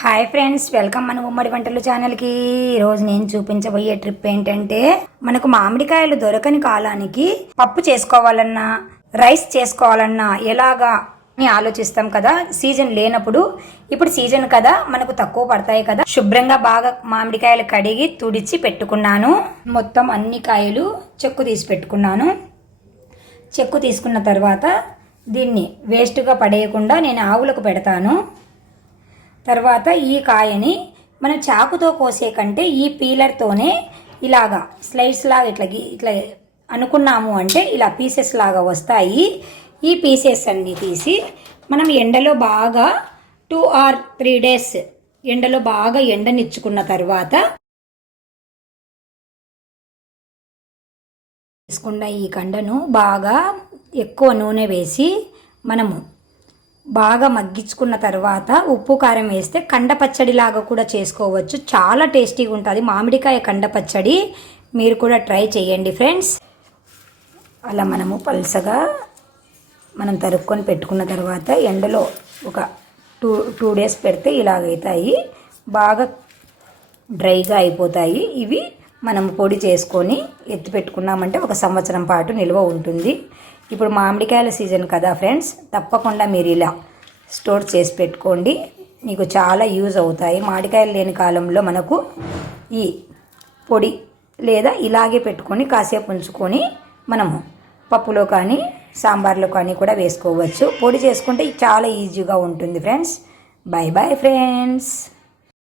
Hi friends, welcome మన ఉమ్మడి వంటలు ఛానల్కి. ఈరోజు నేను చూపించబోయే ట్రిప్ ఏంటంటే, మనకు మామిడికాయలు దొరకని కాలానికి పప్పు చేసుకోవాలన్నా రైస్ చేసుకోవాలన్నా ఎలాగా అని ఆలోచిస్తాం కదా. సీజన్ లేనప్పుడు, ఇప్పుడు సీజన్ కదా, మనకు తక్కువ పడతాయి కదా. శుభ్రంగా బాగా మామిడికాయలు కడిగి తుడిచి పెట్టుకున్నాను. మొత్తం అన్ని కాయలు చెక్కు తీసి పెట్టుకున్నాను. చెక్కు తీసుకున్న తర్వాత దీన్ని వేస్ట్గా పడేయకుండా నేను ఆవులకు పెడతాను. తర్వాత ఈ కాయని మనం చాకుతో కోసే కంటే ఈ పీలర్తోనే ఇలాగా స్లైడ్స్ లాగా ఇట్లా అనుకున్నాము అంటే ఇలా పీసెస్ లాగా వస్తాయి. ఈ పీసెస్ అన్నీ తీసి మనం ఎండలో బాగా 2 or 3 days ఎండలో బాగా ఎండనిచ్చుకున్న తర్వాత తీసుకున్న ఈ కండను బాగా ఎక్కువ నూనె వేసి మనము బాగా మగ్గించుకున్న తర్వాత ఉప్పు కారం వేస్తే కండ పచ్చడిలాగా కూడా చేసుకోవచ్చు. చాలా టేస్టీగా ఉంటుంది మామిడికాయ కండ పచ్చడి. మీరు కూడా ట్రై చేయండి ఫ్రెండ్స్. అలా మనము పల్సగా మనం తరుక్కొని పెట్టుకున్న తర్వాత ఎండలో ఒక 2 days పెడితే ఇలాగైతాయి. బాగా డ్రైగా అయిపోతాయి. ఇవి మనం పొడి చేసుకొని ఎత్తి పెట్టుకున్నామంటే 1 సంవత్సరం పాటు నిల్వ ఉంటుంది. ఇప్పుడు మామిడికాయల సీజన్ కదా ఫ్రెండ్స్, తప్పకుండా మీరు ఇలా స్టోర్ చేసి పెట్టుకోండి. మీకు చాలా యూజ్ అవుతాయి. మామిడికాయలు లేని కాలంలో మనకు ఈ పొడి లేదా ఇలాగే పెట్టుకొని కాసేపు ఉంచుకొని మనము పప్పులో కానీ సాంబార్లో కానీ కూడా వేసుకోవచ్చు. పొడి చేసుకుంటే చాలా ఈజీగా ఉంటుంది ఫ్రెండ్స్. Bye bye friends.